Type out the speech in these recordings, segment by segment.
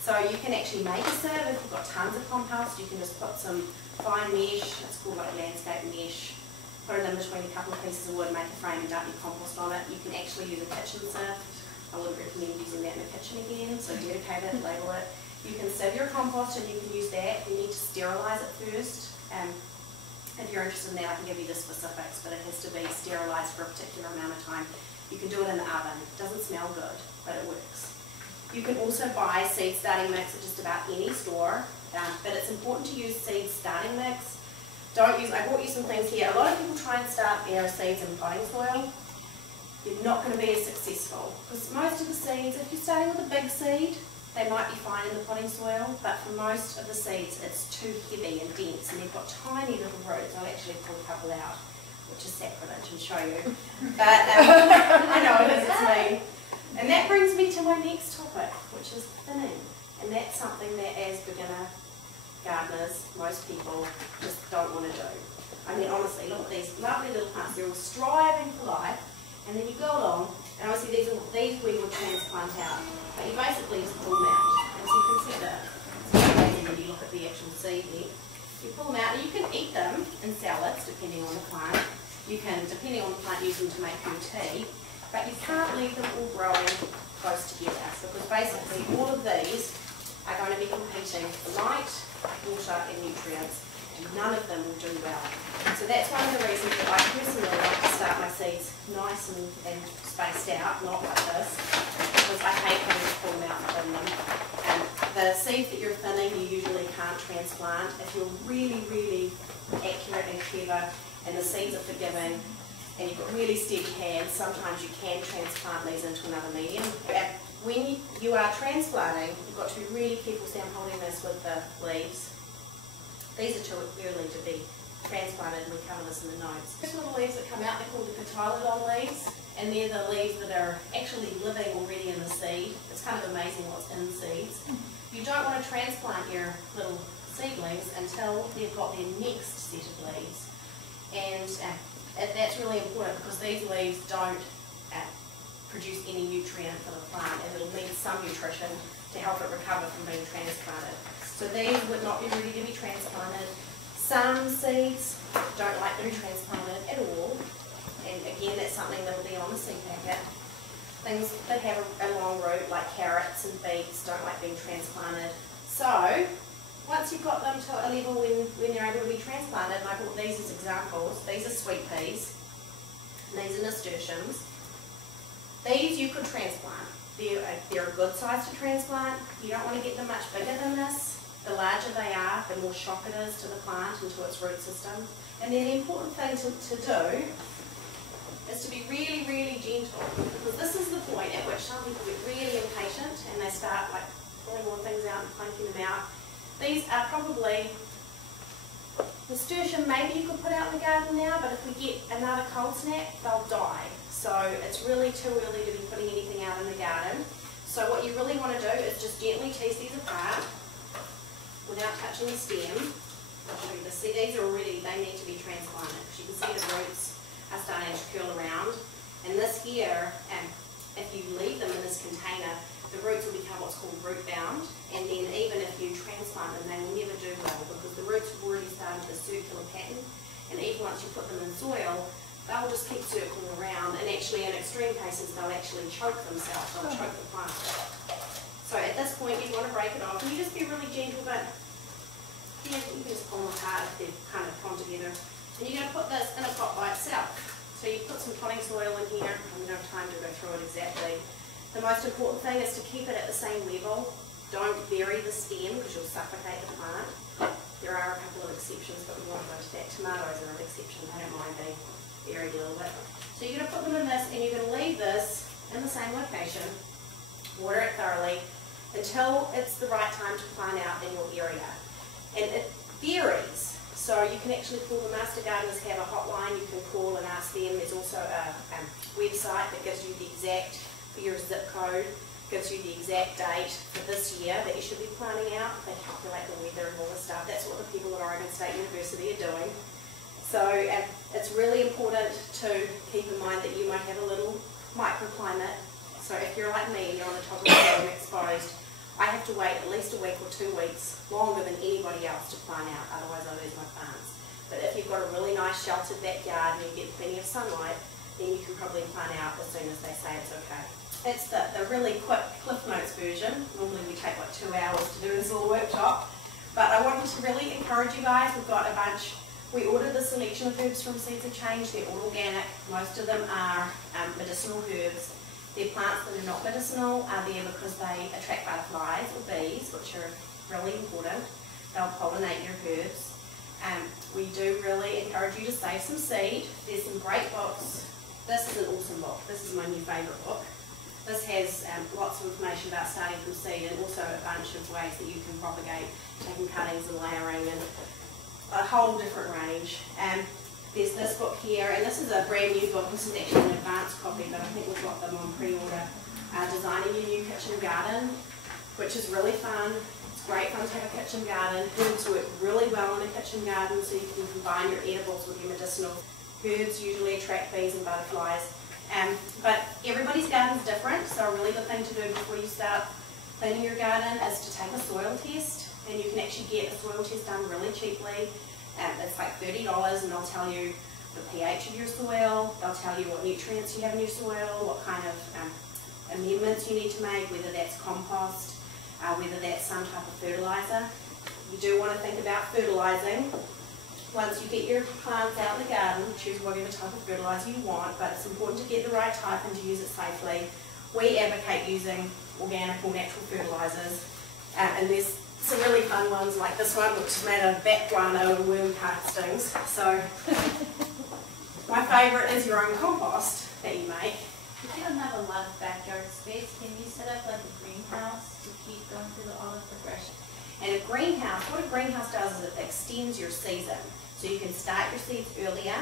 So you can actually make a sieve if you've got tons of compost. You can just put some fine mesh, it's called like landscape mesh, put it in between a couple of pieces of wood, make a frame and dump your compost on it. You can actually use a kitchen sieve. I wouldn't recommend using that in the kitchen again, so dedicate it, label it. You can sieve your compost and you can use that. You need to sterilise it first. If you're interested in that, I can give you the specifics, but it has to be sterilised for a particular amount of time. You can do it in the oven. It doesn't smell good, but it works. You can also buy seed starting mix at just about any store, but it's important to use seed starting mix. Don't use, I brought you some things here. A lot of people try and start their seeds in potting soil. You're not going to be as successful, because most of the seeds, if you're starting with a big seed, they might be fine in the potting soil, but for most of the seeds it's too heavy and dense, and they've got tiny little roots. I'll actually pull a couple out, which is sacrilege, and show you. But I know it is, it's me. And that brings me to my next topic, which is thinning. And that's something that as beginner gardeners, most people just don't want to do. I mean, honestly, look at these lovely little plants. They're all striving for life. And then you go along, and obviously these we would transplant out. But you basically just pull them out. And so you can see that. It's amazing when you look at the actual seed there. You pull them out, and you can eat them in salads, depending on the plant. You can, depending on the plant, use them to make your tea. But you can't leave them all growing close together, because basically all of these are going to be competing for light, water and nutrients, and none of them will do well. So that's one of the reasons that I personally like to start my seeds nice and spaced out, not like this, because I hate having to pull them out and thin them. And the seeds that you're thinning you usually can't transplant. If you're really, really accurate and clever and the seeds are forgiving, and you've got really steady hands, sometimes you can transplant these into another medium. And when you are transplanting, you've got to be really careful. See, I'm holding this with the leaves. These are too early to be transplanted, and we cover this in the notes. These little leaves that come out, they're called the cotyledon leaves, and they're the leaves that are actually living already in the seed. It's kind of amazing what's in seeds. You don't want to transplant your little seedlings until they've got their next set of leaves. And that's really important, because these leaves don't produce any nutrient for the plant, and it'll need some nutrition to help it recover from being transplanted. So these would not be ready to be transplanted. Some seeds don't like to be transplanted at all, and again that's something that will be on the seed packet. Things that have a long root like carrots and beets don't like being transplanted. So once you've got them to a level when they're able to be transplanted, and I brought these as examples, these are sweet peas, and these are nasturtiums. These you could transplant. They're a good size to transplant. You don't want to get them much bigger than this. The larger they are, the more shock it is to the plant and to its root system. And then the important thing to do is to be really, really gentle, because this is the point at which some people get really impatient and they start like pulling more things out and plunking them out. These are probably nasturtium, maybe you could put out in the garden now, but if we get another cold snap, they'll die. So it's really too early to be putting anything out in the garden. So what you really want to do is just gently tease these apart without touching the stem. I'll show you this. See, these are already, they need to be transplanted, because you can see the roots are starting to curl around. And this here, if you leave them in this container, the roots will become what's called root bound, and then even if you transplant them, they will never do well, because the roots have already started a circular pattern, and even once you put them in soil, they'll just keep circling around, and actually in extreme cases they'll actually choke themselves, they'll choke the plant. So at this point you want to break it off, and you just be really gentle, but you can just pull them apart if they're kind of come together. And you're going to put this in a pot by itself. So you put some potting soil in here. I don't have time to go through it exactly. The most important thing is to keep it at the same level. Don't bury the stem, because you'll suffocate the plant. There are a couple of exceptions, but we won't go to that. Tomatoes are an exception, they don't mind being buried a little bit. So you're going to put them in this, and you're going to leave this in the same location, water it thoroughly, until it's the right time to plant out in your area. And it varies. So you can actually call, the master gardeners have a hotline you can call and ask them. There's also a website that gives you the exact, for your zip code, gives you the exact date for this year that you should be planting out. They calculate the weather and all this stuff. That's what the people at Oregon State University are doing. So it's really important to keep in mind that you might have a little microclimate. So if you're like me and you're on the top of the hill and exposed, I have to wait at least a week or 2 weeks longer than anybody else to plant out, otherwise I lose my plants. But if you've got a really nice sheltered backyard and you get plenty of sunlight, then you can probably plant out as soon as they say it's okay. It's the really quick Cliff Notes version. Normally we take like 2 hours to do this little workshop. But I wanted to really encourage you guys. We've got a bunch. We ordered the selection of herbs from Seeds of Change. They're all organic. Most of them are medicinal herbs. They're plants that are not medicinal are there because they attract butterflies or bees, which are really important. They'll pollinate your herbs. We do really encourage you to save some seed. There's some great books. This is an awesome book. This is my new favourite book. This has lots of information about starting from seed and also a bunch of ways that you can propagate, taking cuttings and layering and a whole different range. There's this book here, and this is a brand new book. This is actually an advanced copy, but I think we've got them on pre-order. Designing Your New Kitchen Garden, which is really fun. It's great fun to have a kitchen garden. Herbs work really well in a kitchen garden, so you can combine your edibles with your medicinal. Herbs usually attract bees and butterflies. But everybody's garden is different, so a really good thing to do before you start planting your garden is to take a soil test, and you can actually get a soil test done really cheaply. It's like $30, and they'll tell you the pH of your soil, they'll tell you what nutrients you have in your soil, what kind of amendments you need to make, whether that's compost, whether that's some type of fertilizer. You do want to think about fertilizing. Once you get your plants out in the garden, choose whatever type of fertilizer you want, but it's important to get the right type and to use it safely. We advocate using organic or natural fertilizers, and there's some really fun ones like this one, which is made out of bat guano and worm castings. So my favourite is your own compost that you make. If you don't have a lot of backyard space, can you set up like a greenhouse to keep going through all the progression? And a greenhouse, what a greenhouse does is it extends your season. So you can start your seeds earlier,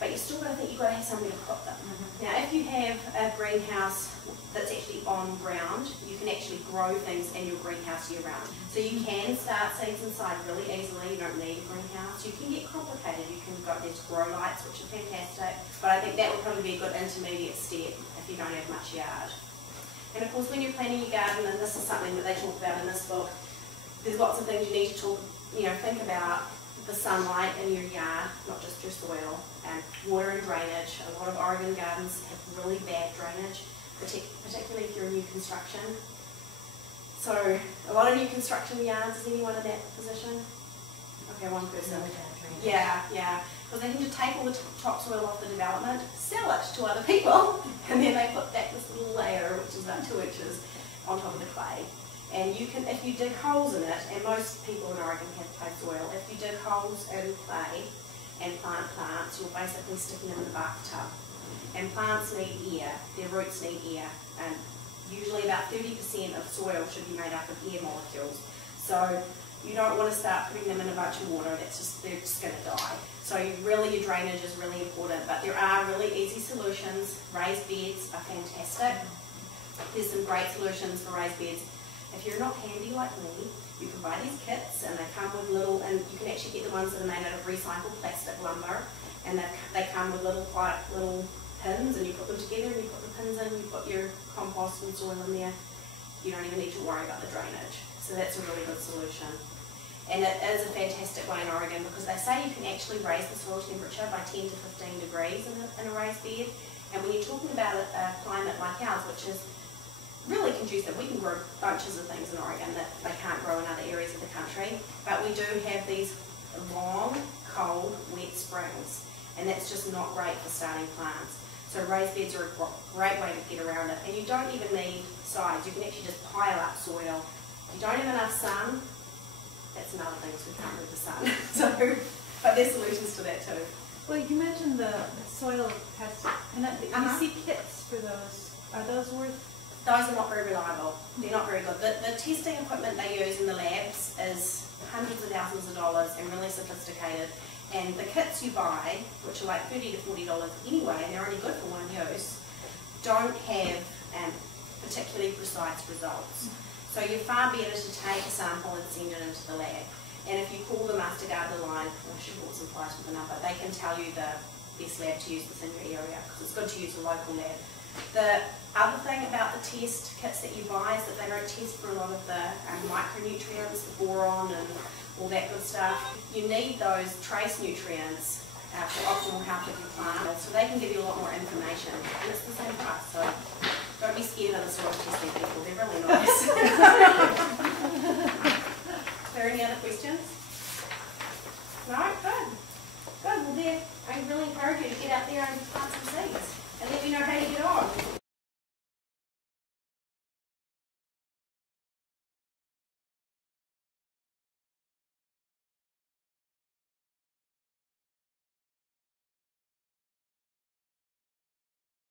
but you still got to think you've got to have somewhere to put them. Now if you have a greenhouse that's actually on ground, you can actually grow things in your greenhouse year round. So you can start seeds inside really easily, you don't need a greenhouse. You can get complicated, there's grow lights, which are fantastic, but I think that would probably be a good intermediate step if you don't have much yard. And of course when you're planting your garden, and this is something that they talk about in this book, there's lots of things you need to think about. The sunlight in your yard, not just your soil, and water and drainage. A lot of Oregon gardens have really bad drainage, particularly if you're new construction. So a lot of new construction yards, is anyone in that position? Okay, one person. Yeah. Because they need to take all the topsoil off the development, sell it to other people, and then they put back this little layer, which is about 2 inches, on top of the clay. And you can, if you dig holes in it, and most people in Oregon have clay soil, if you dig holes in clay and plant plants, you're basically sticking them in the bathtub. And plants need air, their roots need air, and usually about 30% of soil should be made up of air molecules. So you don't want to start putting them in a bunch of water, they're just going to die. So your drainage is really important, but there are really easy solutions. Raised beds are fantastic. There's some great solutions for raised beds. If you're not handy like me, you can buy these kits, and they come with and you can actually get the ones that are made out of recycled plastic lumber, and they come with little pins, and you put them together, and you put the pins in, you put your compost and soil in there. You don't even need to worry about the drainage. So that's a really good solution. And it is a fantastic one in Oregon because they say you can actually raise the soil temperature by 10 to 15 degrees in a raised bed. And when you're talking about a climate like ours, which is really conducive. We can grow bunches of things in Oregon that they can't grow in other areas of the country, but we do have these long, cold, wet springs, and that's just not great for starting plants. So raised beds are a great way to get around it, and you don't even need sides. You can actually just pile up soil. If you don't have enough sun, that's another thing, so we can't move the sun. But there's solutions to that too. Well, you mentioned the soil testing, and you see kits for those. Are those worth? Those are not very reliable. They're not very good. The testing equipment they use in the labs is hundreds of thousands of dollars and really sophisticated. And the kits you buy, which are like $30 to $40 anyway, and they're only good for one use, don't have particularly precise results. So you're far better to take a sample and send it into the lab. And if you call the Master Gardener line, I should bought some price with the number, they can tell you the best lab to use within your area, because it's good to use a local lab. The other thing about the test kits that you buy is that they don't test for a lot of the micronutrients, the boron and all that good stuff. You need those trace nutrients for optimal health of your plant, so they can give you a lot more information, and it's the same price, so don't be scared of the soil testing people.